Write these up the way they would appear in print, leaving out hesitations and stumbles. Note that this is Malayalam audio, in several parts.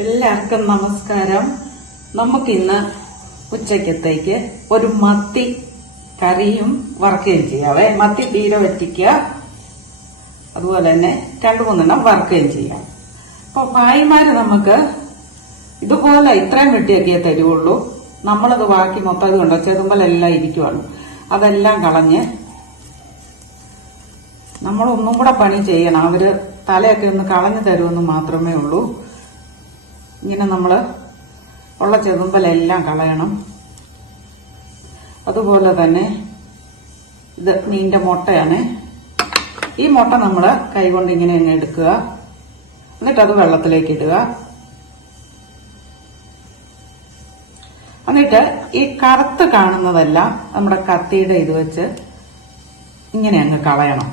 എല്ലാവർക്കും നമസ്കാരം. നമുക്കിന്ന് ഉച്ചക്കത്തേക്ക് ഒരു മത്തി കറിയും വറക്കുകയും ചെയ്യാവേ. മത്തി തീരെ വറ്റിക്കുക, അതുപോലെ തന്നെ 2-3 വറക്കുകയും ചെയ്യാം. അപ്പൊ ഭായിമാര് നമുക്ക് ഇതുപോലെ ഇത്രയും വെട്ടിയൊക്കെ തരുവുള്ളൂ. നമ്മളത് ബാക്കി മൊത്തം ഇത് കൊണ്ടോ ചെതുമ്പലെല്ലാം ഇരിക്കുവാണ്. അതെല്ലാം കളഞ്ഞ് നമ്മളൊന്നും കൂടെ പണി ചെയ്യണം. അവര് തലയൊക്കെ ഒന്ന് കളഞ്ഞു തരുമെന്ന് മാത്രമേ ഉള്ളൂ. ഇങ്ങനെ നമ്മള് ഉള്ള ചെതുമ്പലെല്ലാം കളയണം. അതുപോലെ തന്നെ ഇത് മീനിന്റെ മുട്ടയാണ്. ഈ മുട്ട നമ്മള് കൈകൊണ്ട് ഇങ്ങനെ അങ്ങ് എടുക്കുക, എന്നിട്ട് അത് വെള്ളത്തിലേക്ക് ഇടുക. എന്നിട്ട് ഈ കറുത്ത് കാണുന്നതെല്ലാം നമ്മുടെ കത്തിയുടെ ഇത് വെച്ച് ഇങ്ങനെ അങ്ങ് കളയണം.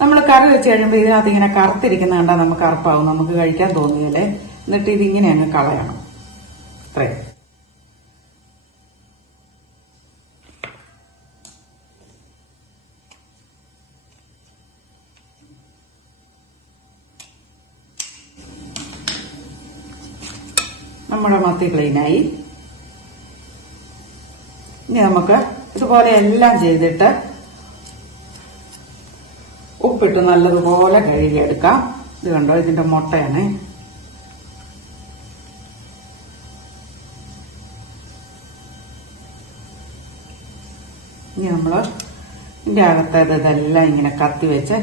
നമ്മൾ കറി വെച്ച് കഴിയുമ്പോൾ ഇതിനകത്ത് ഇങ്ങനെ കറുത്തിരിക്കുന്ന കണ്ടാൽ നമുക്ക് കറുപ്പാവും, നമുക്ക് കഴിക്കാൻ തോന്നിയല്ലേ. എന്നിട്ട് ഇതിങ്ങനെ അങ്ങ് കളയണം. അത്രേ. നമ്മുടെ മത്തി ക്ലീനായി. ഇനി നമുക്ക് ഇതുപോലെ എല്ലാം ചെയ്തിട്ട് ഉപ്പിട്ട് നല്ലതുപോലെ കഴുകിയെടുക്കാം. ഇത് കണ്ടോ, ഇതിന്റെ മുട്ടയാണ്. ഇനി നമ്മള് ഇതിന്റെ അകത്തേത് ഇതെല്ലാം ഇങ്ങനെ കത്തി വെച്ച്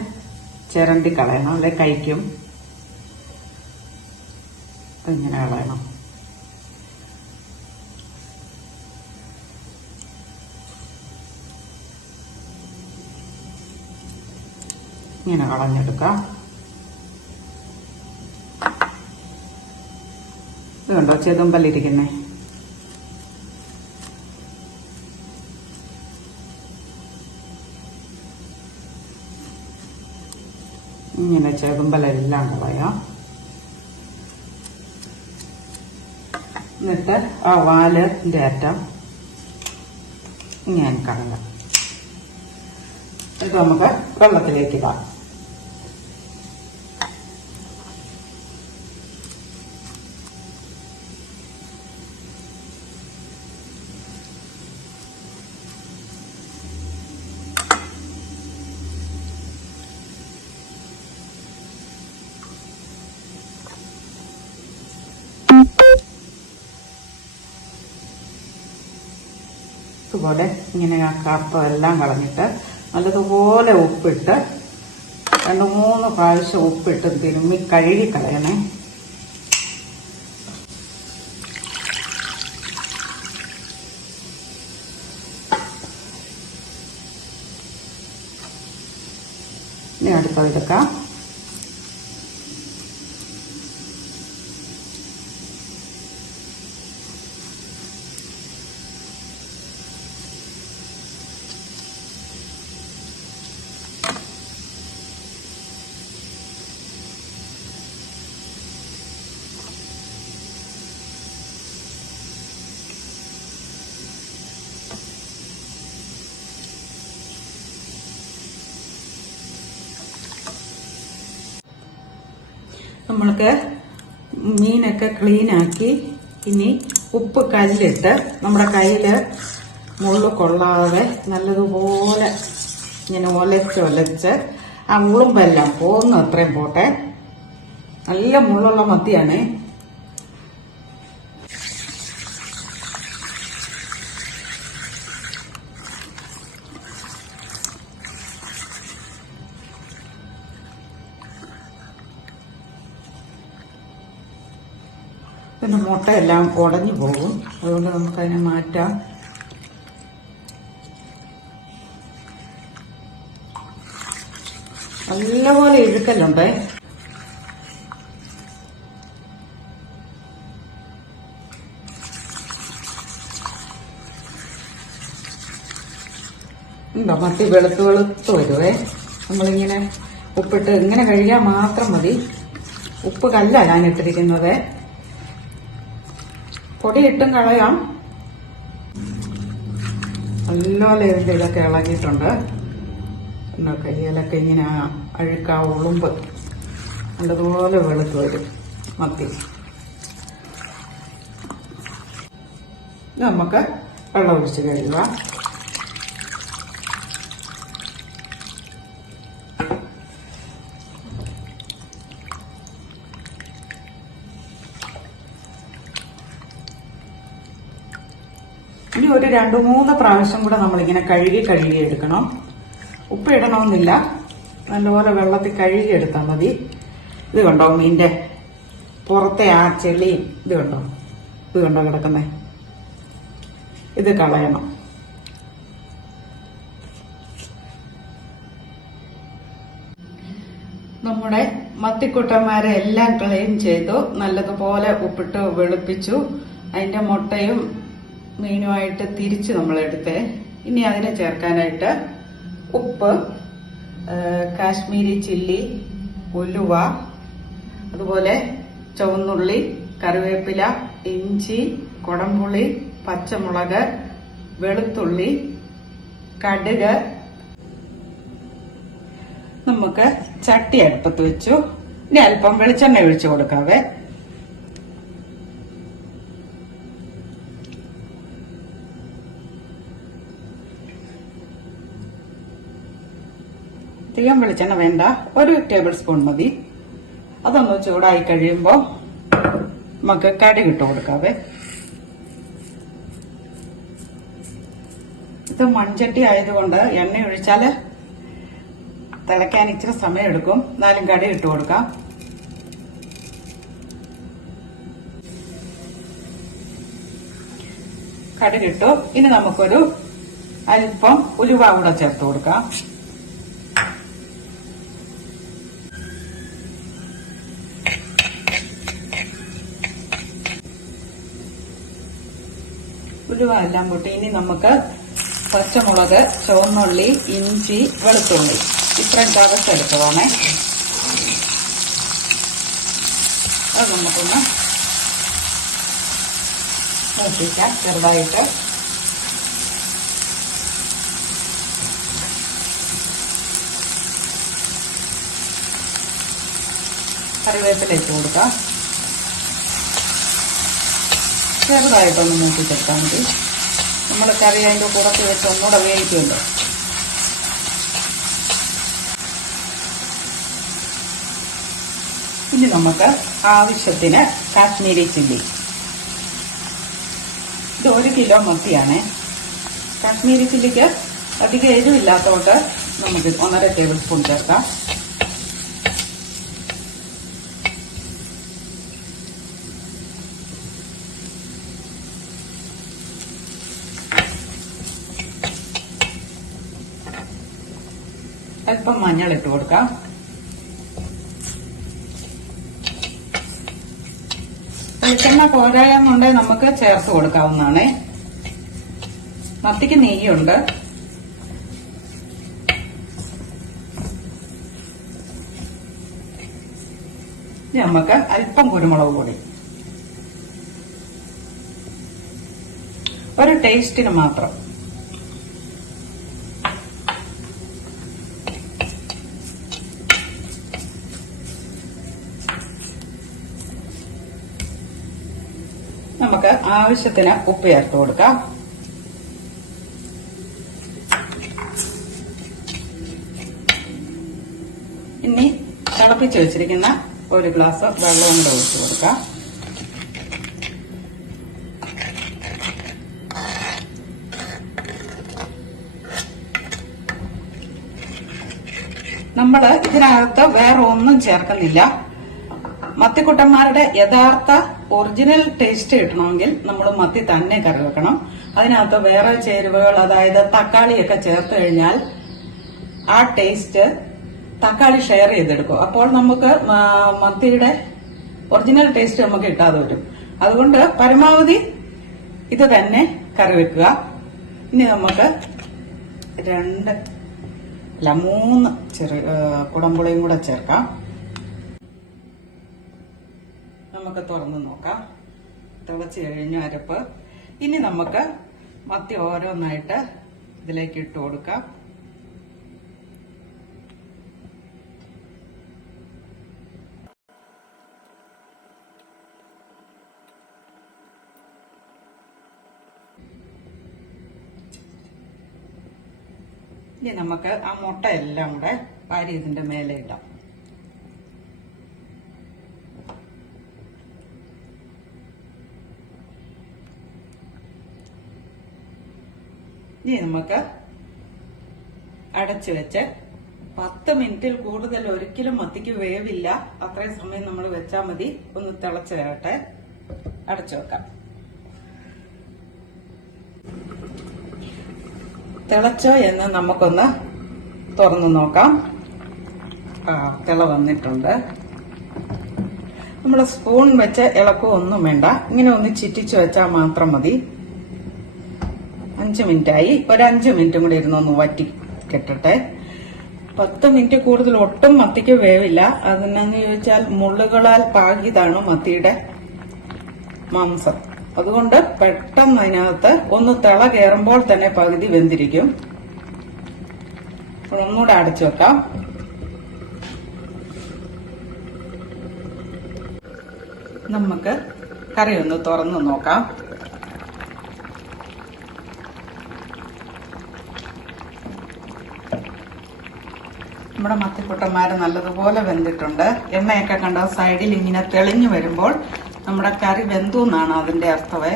ചിരണ്ടി കളയണം, അല്ലെ കഴിക്കും. ഇങ്ങനെ കളയണം. ഇങ്ങനെ കളഞ്ഞെടുക്കാം. ഇത് കണ്ടോ ചെതുമ്പലിരിക്കുന്നേ. ഇങ്ങനെ ചെതുമ്പലെല്ലാം കളയാം. എന്നിട്ട് ആ വാലിന്റെ അറ്റം ഇങ്ങനെ കളയാം. ഇത് നമുക്ക് വെള്ളത്തിലേക്ക് ഇടാം. ഇതുപോലെ ഇങ്ങനെ ആ കറുപ്പെല്ലാം കളഞ്ഞിട്ട് നല്ലതുപോലെ ഉപ്പിട്ട് 2-3 പ്രാവശ്യം ഉപ്പിട്ട് തിരുമ്മി കഴുകി കളയണേ. ഇനി അടുത്തതെടുക്കാം. നമ്മൾക്ക് മീനൊക്കെ ക്ലീനാക്കി ഇനി ഉപ്പ് കല്ലിട്ട് നമ്മുടെ കയ്യില് മുള്ളു കൊള്ളാതെ നല്ലതുപോലെ ഇങ്ങനെ ഒലച്ച് ആ ഉളുമ്പെല്ലാം പോകുന്ന അത്രയും പോട്ടെ. നല്ല മുള്ളുള്ള മത്തിയാണ്. പിന്നെ മുട്ടയെല്ലാം ഉടഞ്ഞു പോകും, അതുകൊണ്ട് നമുക്കതിനെ മാറ്റാം. നല്ലപോലെ ഇഴുക്കലുണ്ട്. ഉണ്ടോ, മത്തി വെളുത്ത് വരുവേ. നമ്മളിങ്ങനെ ഉപ്പിട്ട് ഇങ്ങനെ കഴുകിയാൽ മാത്രം മതി. ഉപ്പ് കല്ല ഞാനിട്ടിരിക്കുന്നത്, പൊടിയിട്ടും കളയാം. നല്ലപോലെ ഇതിന്റെ ഇതൊക്കെ ഇളകിയിട്ടുണ്ട്. കയ്യിലൊക്കെ ഇങ്ങനെ അഴുക്കാ ഉളുമ്പ് നല്ലതുപോലെ വെളുത്ത് വരും മത്തി. നമുക്ക് വെള്ളം ഒഴിച്ച് കഴുകുക. ഇനി ഒരു 2-3 പ്രാവശ്യം കൂടെ നമ്മളിങ്ങനെ കഴുകി എടുക്കണം. ഉപ്പ് ഇടണമെന്നില്ല, നല്ലപോലെ വെള്ളത്തിൽ കഴുകി എടുത്താൽ മതി. ഇത് കണ്ടോ മീൻ്റെ പുറത്തെ ആ ചെളിയും ഇത് കണ്ടോ കിടക്കുന്നേ, ഇത് കളയണം. നമ്മുടെ മത്തിക്കുട്ടന്മാരെ എല്ലാം ക്ലീൻ ചെയ്തു, നല്ലതുപോലെ ഉപ്പിട്ട് വെളുപ്പിച്ചു. അതിന്റെ മുട്ടയും മീനുമായിട്ട് തിരിച്ച് നമ്മളെടുത്തേ. ഇനി അതിനെ ചേർക്കാനായിട്ട് ഉപ്പ്, കാശ്മീരി ചില്ലി, ഉലുവ, അതുപോലെ ചുവന്നുള്ളി, കറിവേപ്പില, ഇഞ്ചി, കുടംപുളി, പച്ചമുളക്, വെളുത്തുള്ളി, കടുക്. നമുക്ക് ചട്ടി അടുപ്പത്ത് വെച്ചു. ഇനി അല്പം വെളിച്ചെണ്ണ ഒഴിച്ചു കൊടുക്കാവേ. അധികം വെളിച്ചെണ്ണ വേണ്ട, 1 ടേബിൾ സ്പൂൺ മതി. അതൊന്ന് ചൂടായി കഴിയുമ്പോൾ നമുക്ക് കടുക് ഇട്ട് കൊടുക്കാവേ. ഇത് മൺചട്ടി ആയതുകൊണ്ട് എണ്ണ ഒഴിച്ചാല് തിളയ്ക്കാൻ ഇച്ചിരി സമയം എടുക്കും, എന്നാലും കടുക് ഇട്ട് കൊടുക്കാം. കടുക് ഇട്ടു. ഇനി നമുക്കൊരു അല്പം ഉലുവ കൂടെ ചേർത്ത് കൊടുക്കാം. ഉലുവ എല്ലാം പൊട്ടി. ഇനി നമുക്ക് പച്ചമുളക്, ചുവന്നുള്ളി, ഇഞ്ചി, വെളുത്തുള്ളി ഇത്രയും ചതച്ചെടുത്തതാണേ. അത് നമുക്കൊന്ന് മൂപ്പിക്കാം ചെറുതായിട്ട്. കറിവേപ്പില ഇട്ട് കൊടുക്കാം. ചെറുതായിട്ടൊന്ന് മൂപ്പിച്ചെടുത്താൽ മതി. നമ്മൾ കറി അതിൻ്റെ പുറത്ത് വെച്ച് ഒന്നുകൂടെ വേവിക്കുമല്ലോ. ഇനി നമുക്ക് ആവശ്യത്തിന് കാശ്മീരി ചില്ലി. ഇത് 1 കിലോ മത്തിയാണ്. കാശ്മീരി ചില്ലിക്ക് അധികം എരിവില്ലാത്തതുകൊണ്ട് നമുക്ക് 1.5 ടേബിൾ സ്പൂൺ ചേർക്കാം. അല്പം മഞ്ഞൾ ഇട്ട് കൊടുക്കാം. വെളിച്ചെണ്ണ പോരായെന്നുണ്ടെങ്കിൽ നമുക്ക് ചേർത്ത് കൊടുക്കാവുന്നതാണ്. മത്തിക്ക് നെയ്യുണ്ട്. നമുക്ക് അല്പം കുരുമുളക് പൊടി, ഒരു ടേസ്റ്റിന് മാത്രം. നമുക്ക് ആവശ്യത്തിന് ഉപ്പ് ചേർത്ത് കൊടുക്കാം. ഇനി തിളപ്പിച്ച് വെച്ചിരിക്കുന്ന 1 ഗ്ലാസ് വെള്ളവും കൂടെ ഒഴിച്ചു കൊടുക്കാം. നമ്മള് ഇതിനകത്ത് വേറെ ഒന്നും ചേർക്കുന്നില്ല. മത്തിക്കുട്ടന്മാരുടെ യഥാർത്ഥ ഒറിജിനൽ ടേസ്റ്റ് കിട്ടണമെങ്കിൽ നമ്മൾ മത്തി തന്നെ കറി വെക്കണം. അതിനകത്ത് വേറെ ചേരുവകൾ, അതായത് തക്കാളിയൊക്കെ ചേർത്ത് കഴിഞ്ഞാൽ ആ ടേസ്റ്റ് തക്കാളി ഷെയർ ചെയ്തെടുക്കും. അപ്പോൾ നമുക്ക് മത്തിയുടെ ഒറിജിനൽ ടേസ്റ്റ് നമുക്ക് കിട്ടാതെ വരും. അതുകൊണ്ട് പരമാവധി ഇത് തന്നെ കറി വെക്കുക. ഇനി നമുക്ക് 3 ചെറിയ കുടംപുളിയും കൂടെ ചേർക്കാം. നമുക്ക് തുറന്ന് നോക്കാം. തിളച്ച് കഴിഞ്ഞു അരപ്പ്. ഇനി നമുക്ക് മത്തി ഓരോന്നായിട്ട് ഇതിലേക്ക് ഇട്ട് കൊടുക്കാം. ഇനി നമുക്ക് ആ മുട്ട എല്ലാം കൂടെ വാരി ഇതിന്റെ മേലെ ഇടാം. ഇനി നമുക്ക് അടച്ചു വെച്ച് 10 മിനിറ്റിൽ കൂടുതൽ ഒരിക്കലും മത്തിക്ക് വേവില്ല. അത്രയും സമയം നമ്മൾ വെച്ചാൽ മതി. ഒന്ന് തിളച്ച് വരട്ടെ. അടച്ചു വെക്കാം. തിളച്ചോ എന്ന് നമുക്കൊന്ന് തുറന്നു നോക്കാം. തിള വന്നിട്ടുണ്ട്. നമ്മൾ സ്പൂൺ വെച്ച് ഇളക്കൊന്നും വേണ്ട. ഇങ്ങനെ ഒന്ന് ചിറ്റിച്ചു വെച്ചാൽ മാത്രം മതി. 5 മിനിറ്റായി. ഒരു 5 മിനിറ്റും കൂടി ഇരുന്നൊന്ന് വറ്റി കെട്ടട്ടെ. 10 മിനിറ്റ് കൂടുതൽ ഒട്ടും മത്തിക്ക് വേവില്ല. അതെന്നു ചോദിച്ചാൽ മുള്ളുകളാൽ പാകിയതാണ് മത്തിയുടെ മാംസം. അതുകൊണ്ട് പെട്ടെന്ന് അതിനകത്ത് ഒന്ന് തിള കയറുമ്പോൾ തന്നെ പകുതി വെന്തിരിക്കും. ഒന്നുകൂടെ അടച്ചു വെക്കാം. നമുക്ക് കറി ഒന്ന് തുറന്നു നോക്കാം. നമ്മുടെ മത്തിക്കുട്ടന്മാര് നല്ലതുപോലെ വെന്തിട്ടുണ്ട്. എണ്ണയൊക്കെ കണ്ട സൈഡിൽ ഇങ്ങനെ തെളിഞ്ഞു വരുമ്പോൾ നമ്മുടെ കറി വെന്തു എന്നാണ് അതിന്റെ അർത്ഥമേ.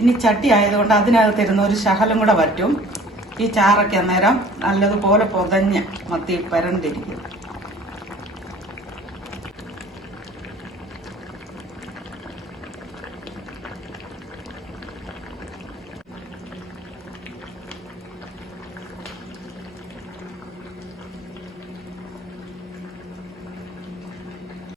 ഇനി ചട്ടി ആയതുകൊണ്ട് അതിനകത്തിരുന്ന ഒരു ശകലം കൂടെ വറ്റും. ഈ ചാറൊക്കെ അന്നേരം നല്ലതുപോലെ പൊതഞ്ഞ് മത്തി പരണ്ടിരിക്കും.